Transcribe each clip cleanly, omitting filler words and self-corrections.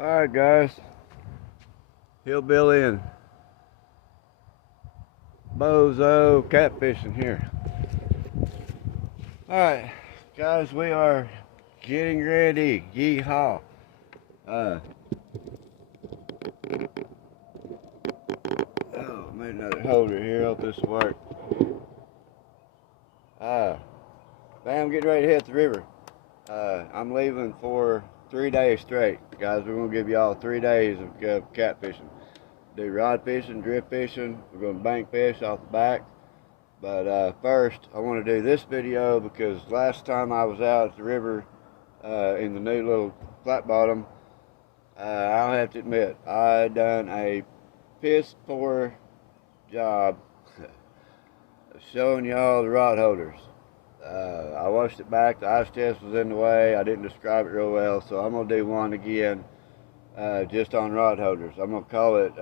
Alright guys, Hillbilly and Bozo catfishing here. Alright guys, we are getting ready. Yeehaw. Oh, I made another holder here. Hope this will work. I'm getting ready to hit the river. I'm leaving for 3 days straight. Guys, we're going to give y'all 3 days of catfishing. Do rod fishing, drift fishing. We're going to bank fish off the back. But first, I want to do this video because last time I was out at the river in the new little flat bottom, I'll have to admit, I done a piss poor job of showing y'all the rod holders. I washed it back, the ice chest was in the way, I didn't describe it real well, so I'm going to do one again just on rod holders. I'm going to call it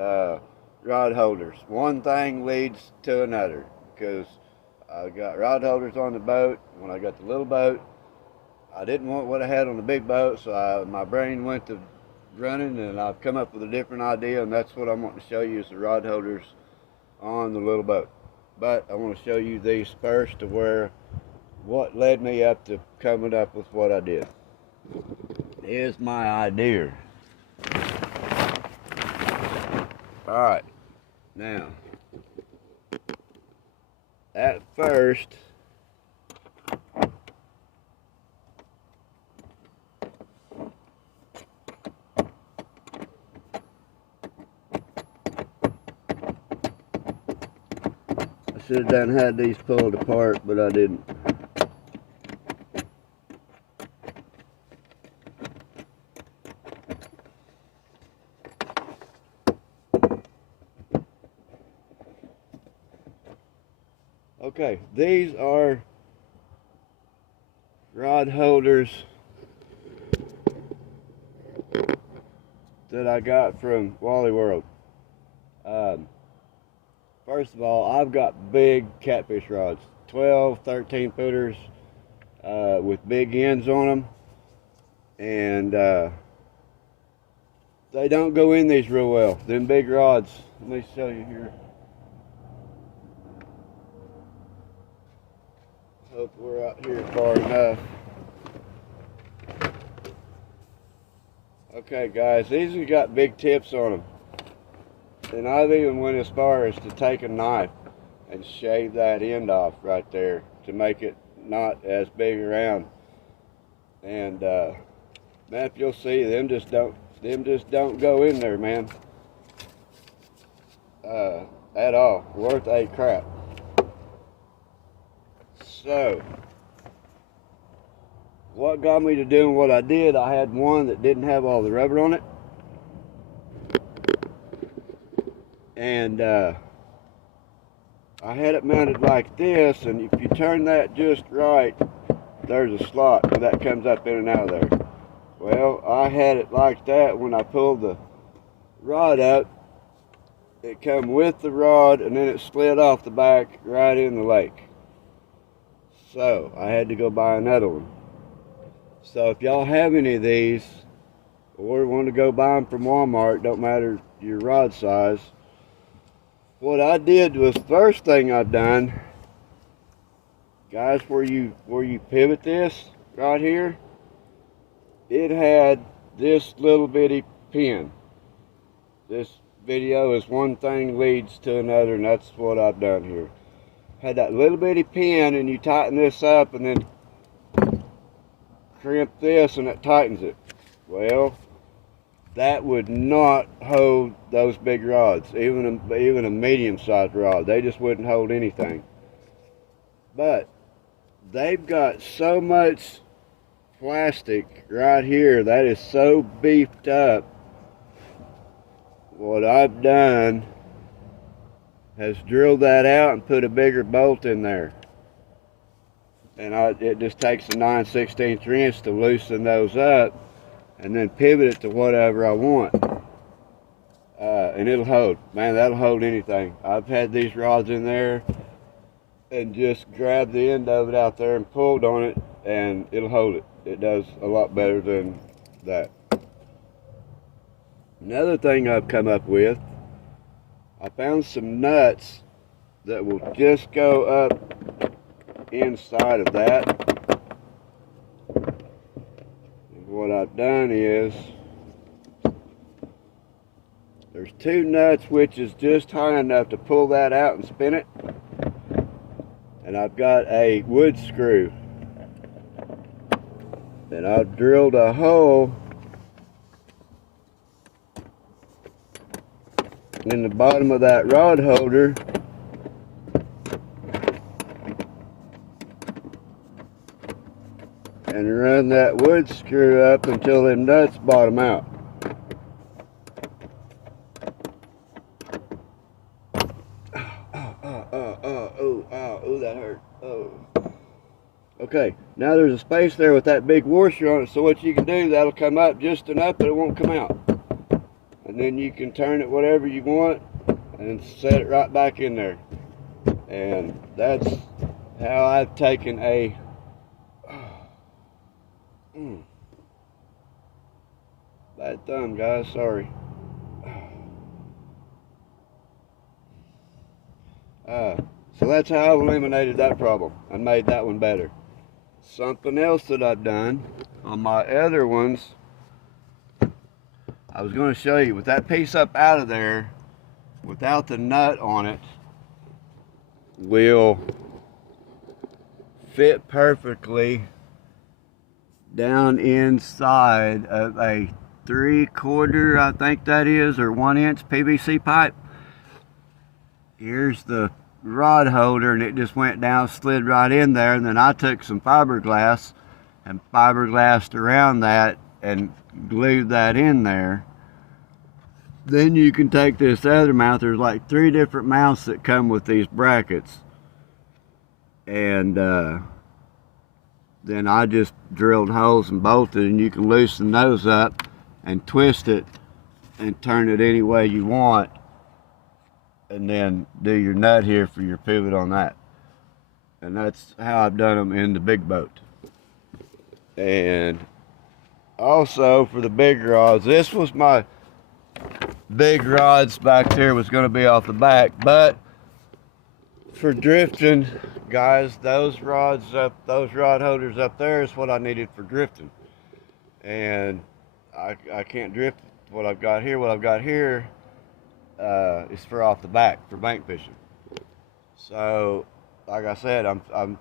rod holders. One thing leads to another, because I got rod holders on the boat. When I got the little boat, I didn't want what I had on the big boat, so my brain went to running, and I've come up with a different idea, and that's what I want to show you is the rod holders on the little boat. But I want to show you these first to where what led me up to coming up with what I did. Here's my idea. Alright, now at first I should have had these pulled apart, but I didn't. Okay, these are rod holders that I got from Wally World. First of all, I've got big catfish rods, 12, 13 footers with big ends on them, and they don't go in these real well, them big rods. Let me show you here. Hope we're out here far enough. Okay guys, these have got big tips on them. And I've even went as far as to take a knife and shave that end off right there to make it not as big around. And man, if you'll see, them just don't go in there, man. At all. Worth a crap. So, what got me to doing what I did, I had one that didn't have all the rubber on it. And I had it mounted like this, and if you turn that just right, there's a slot that comes up in and out of there. Well, I had it like that. When I pulled the rod up, it come with the rod, and then it slid off the back right in the lake. So I had to go buy another one. So if y'all have any of these, or want to go buy them from Walmart, don't matter your rod size, what I did was, first thing I done, guys, where you pivot this right here, it had this little bitty pin. This video is one thing leads to another, and that's what I've done here. Had that little bitty pin, and you tighten this up and then crimp this, and it tightens it. Well, that would not hold those big rods, even a medium-sized rod. They just wouldn't hold anything. But they've got so much plastic right here that is so beefed up. What I've done has drilled that out and put a bigger bolt in there. And it just takes a 9/16 inch to loosen those up, and then pivot it to whatever I want. And it'll hold. Man, that'll hold anything. I've had these rods in there and just grabbed the end of it out there and pulled on it, and it'll hold it. It does a lot better than that. Another thing I've come up with, I found some nuts that will just go up inside of that. And what I've done is, there's two nuts which is just high enough to pull that out and spin it. And I've got a wood screw. And I've drilled a hole in the bottom of that rod holder and run that wood screw up until them nuts bottom out. Oh, that hurt. Oh. Okay, now there's a space there with that big washer on it, so what you can do, that'll come up just enough, but it won't come out. And then you can turn it whatever you want and set it right back in there. And that's how I've taken a bad thumb, guys, sorry. So that's how I've eliminated that problem and made that one better. Something else that I've done on my other ones, I was going to show you, with that piece up out of there, without the nut on it, will fit perfectly down inside of a 3/4, I think that is, or 1-inch PVC pipe. Here's the rod holder, and it just went down, slid right in there, and then I took some fiberglass and fiberglassed around that and glued that in there. Then you can take this other mount. There's like 3 different mounts that come with these brackets, and then I just drilled holes and bolted, and you can loosen those up and twist it and turn it any way you want, and then do your nut here for your pivot on that. And that's how I've done them in the big boat. And also for the big rods, this was my big rods back there, was going to be off the back, but for drifting, guys, those rods up, those rod holders up there is what I needed for drifting. And I can't drift what I've got here. What I've got here is for off the back, for bank fishing. So, like I said, I'm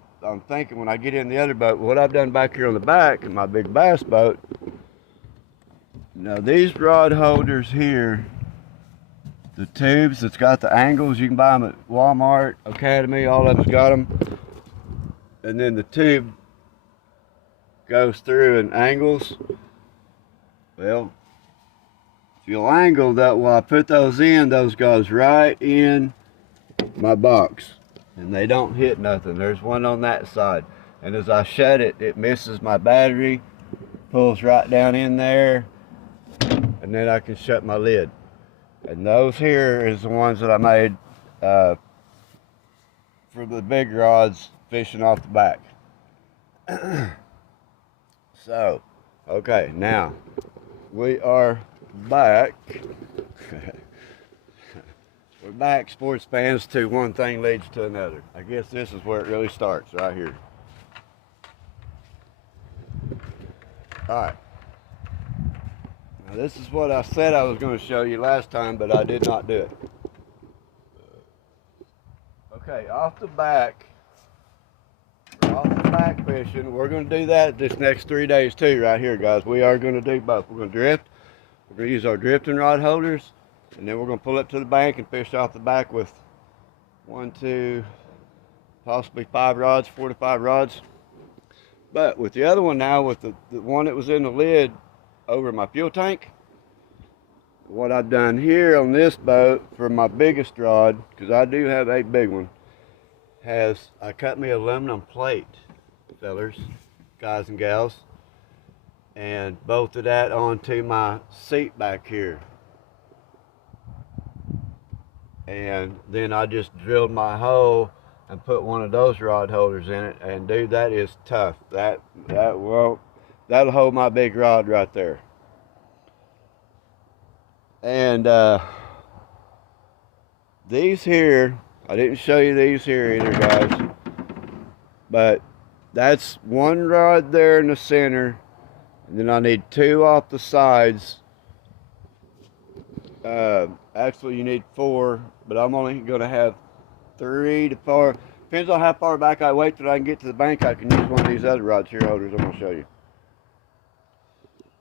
thinking when I get in the other boat, what I've done back here on the back in my big bass boat. Now these rod holders here, the tubes that's got the angles, you can buy them at Walmart, Academy, all of us got them. And then the tube goes through and angles. Well, if you'll angle that, while I put those in, those goes right in my box. And they don't hit nothing. There's one on that side. And as I shut it, it misses my battery, pulls right down in there, and then I can shut my lid. And those here is the ones that I made for the big rods fishing off the back. So, okay, now we are back. We're back, sports fans, to one thing leads to another. I guess this is where it really starts, right here. Alright. Now this is what I said I was going to show you last time, but I did not do it. Okay, off the back fishing, we're going to do that this next 3 days too, right here, guys. We are going to do both. We're going to drift. We're going to use our drifting rod holders, and then we're going to pull up to the bank and fish off the back with 1, 2, possibly 5 rods, 4 to 5 rods. But with the other one now, with the one that was in the lid over my fuel tank, what I've done here on this boat for my biggest rod, because I do have a big one, I cut me aluminum plate, fellers, guys and gals, and bolted that onto my seat back here. And then I just drilled my hole and put one of those rod holders in it, and dude, that is tough. That'll hold my big rod right there. And these here, I didn't show you these here either, guys. But that's one rod there in the center. And then I need 2 off the sides. Actually, you need 4, but I'm only going to have 3 to 4. Depends on how far back I wait till I can get to the bank. I can use one of these other rod shear holders I'm going to show you.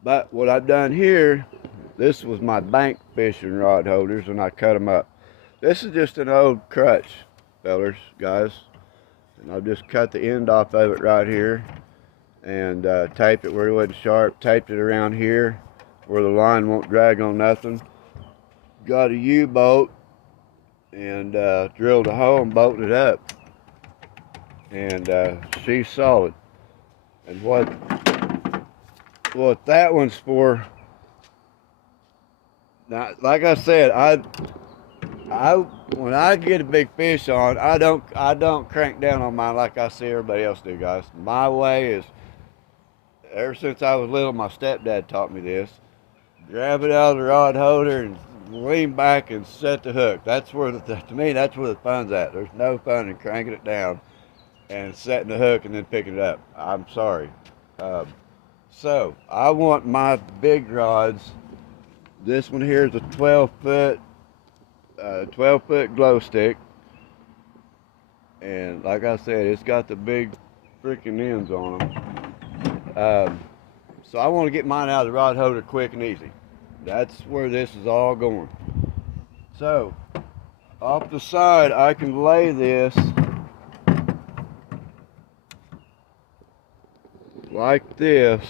But what I've done here, this was my bank fishing rod holders, and I cut them up. This is just an old crutch, fellers, guys. And I've just cut the end off of it right here and taped it where it wasn't sharp. Taped it around here where the line won't drag on nothing. Got a U-bolt and drilled a hole and bolted it up. And she's solid. And what that one's for, now, like I said, when I get a big fish on, I don't crank down on mine like I see everybody else do, guys. My way is, ever since I was little, my stepdad taught me this. Grab it out of the rod holder and lean back and set the hook. That's where, to me, that's where the fun's at. There's no fun in cranking it down and setting the hook and then picking it up. I'm sorry. So I want my big rods. This one here is a 12-foot glow stick, and like I said, it's got the big freaking ends on them. So I want to get mine out of the rod holder quick and easy. That's where this is all going. So off the side, I can lay this like this.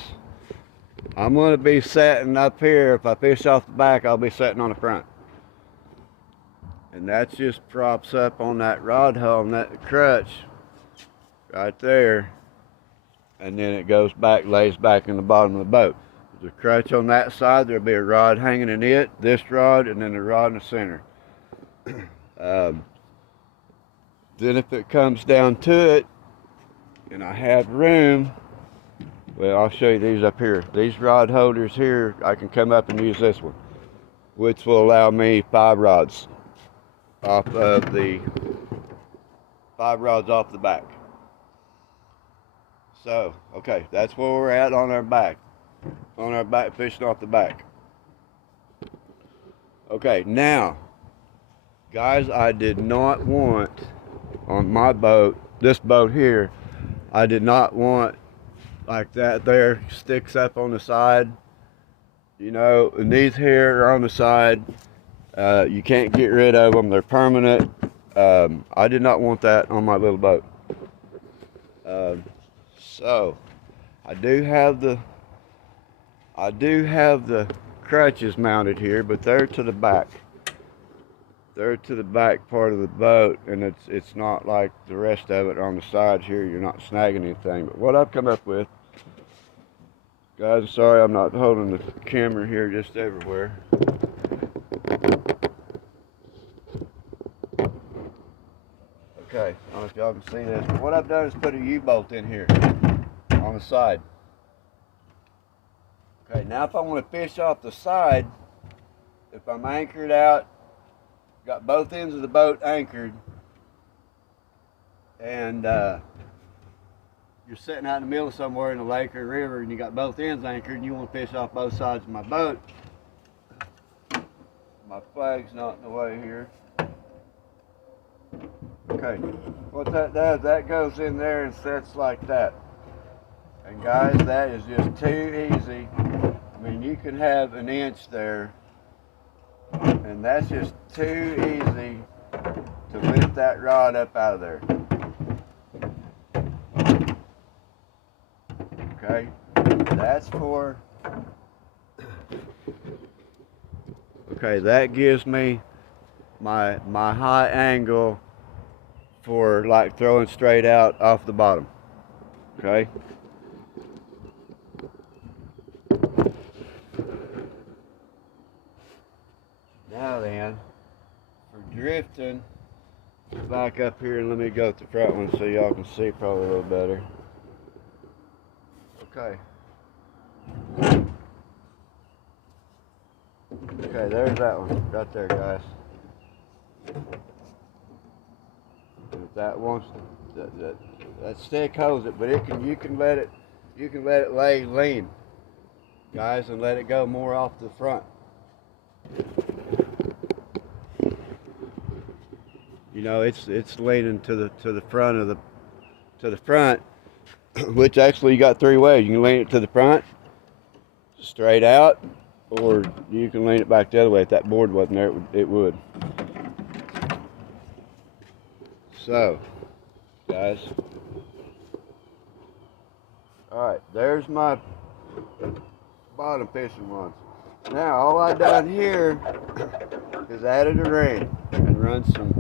I'm going to be setting up here. If I fish off the back, I'll be setting on the front. And that just props up on that rod hull and that crutch right there. And then it goes back, lays back in the bottom of the boat. There's a crutch on that side. There'll be a rod hanging in it, this rod, and then the rod in the center. Then if it comes down to it, and I have room, well, I'll show you these up here. These rod holders here, I can come up and use this one, which will allow me 5 rods off of the 5 rods off the back. So, okay, that's where we're at on our back fishing off the back. Okay, now, guys, I did not want on my boat, this boat here, I did not want like that there sticks up on the side, you know, and these here are on the side. You can't get rid of them, they're permanent. I did not want that on my little boat. So I do have the crutches mounted here, but they're to the back. They're to the back part of the boat, and it's not like the rest of it on the sides here. You're not snagging anything. But what I've come up with, guys, I'm sorry I'm not holding the camera here just everywhere. Okay, I don't know if y'all can see this, but what I've done is put a U-bolt in here on the side. Okay, now if I want to fish off the side, if I'm anchored out, got both ends of the boat anchored, and you're sitting out in the middle of somewhere in a lake or a river, and you got both ends anchored, and you want to fish off both sides of my boat. My flag's not in the way here. Okay, what that does, that goes in there and sets like that. And guys, that is just too easy. I mean, you can have an inch there, and that's just too easy to lift that rod up out of there. Okay, that's for, okay, that gives me my high angle for like throwing straight out off the bottom. Okay. Now then, for drifting, back up here and let me go to the front one so y'all can see probably a little better. Okay. Okay, there's that one right there, guys. If that wants that stick holds it, but you can let it lay lean, guys, and let it go more off the front. You know, it's leaning to the front, which actually you got three ways. You can lean it to the front, straight out, or you can lean it back the other way. If that board wasn't there, it would. So, guys, all right, there's my bottom fishing rods. Now, all I done here is added a ring and run some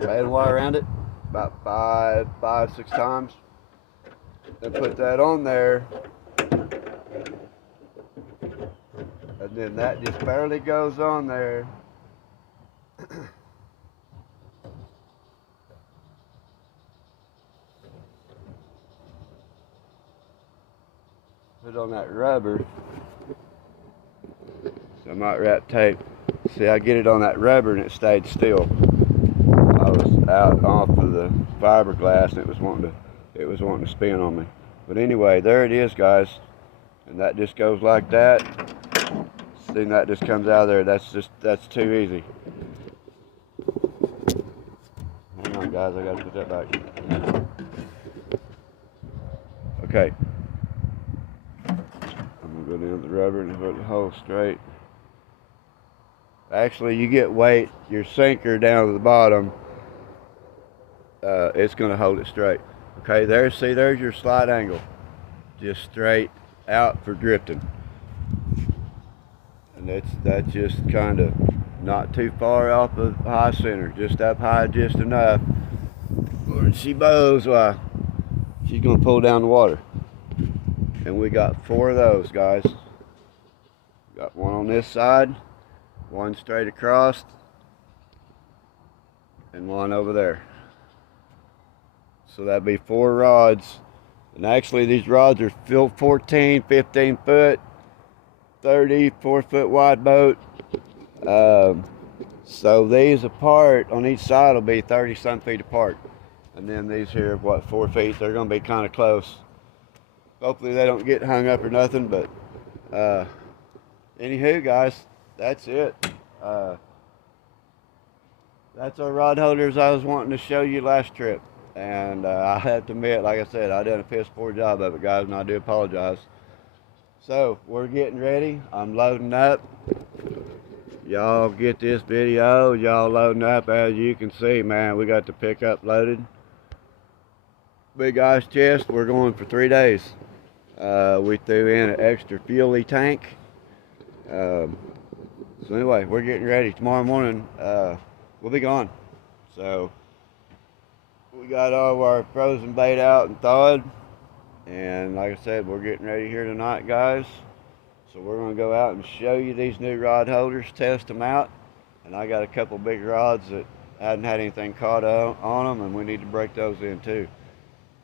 baiting wire around it, about five, 6 times, and put that on there, and then that just barely goes on there. Put on that rubber. So I might wrap tape. See, I get it on that rubber and it stayed still. I was out off of the fiberglass and it was wanting to spin on me. But anyway, there it is, guys. And that just goes like that. See, that just comes out of there. That's too easy. Hang on, guys, I gotta put that back. Okay. I'm gonna go down the rubber and put the hole straight. Actually, you get weight, your sinker down to the bottom, it's gonna hold it straight. Okay, there's your slide angle. Just straight out for drifting. And that's just kind of not too far off of high center, just up high just enough. When she bows, why, she's gonna pull down the water. And we got 4 of those, guys. Got one on this side, one straight across, and one over there. So that'd be 4 rods. And actually these rods are 14, 15 foot, 34 foot wide boat. So these apart on each side will be 30 some feet apart. And then these here, what, 4 feet, they're gonna be kind of close. Hopefully they don't get hung up or nothing, but anywho, guys, that's it. That's our rod holders I was wanting to show you last trip. And I have to admit, like I said, I done a piss poor job of it, guys, and I do apologize. So, we're getting ready. I'm loading up. Y'all get this video. Y'all loading up. As you can see, man, we got the pickup loaded. Big ice chest. We're going for 3 days. We threw in an extra fuel-y tank. So anyway, we're getting ready. Tomorrow morning, we'll be gone. So we got all of our frozen bait out and thawed. And like I said, we're getting ready here tonight, guys. So we're going to go out and show you these new rod holders, test them out. And I got a couple big rods that hadn't had anything caught on them, and we need to break those in too.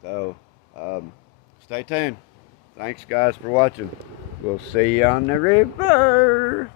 So stay tuned. Thanks, guys, for watching. We'll see you on the river.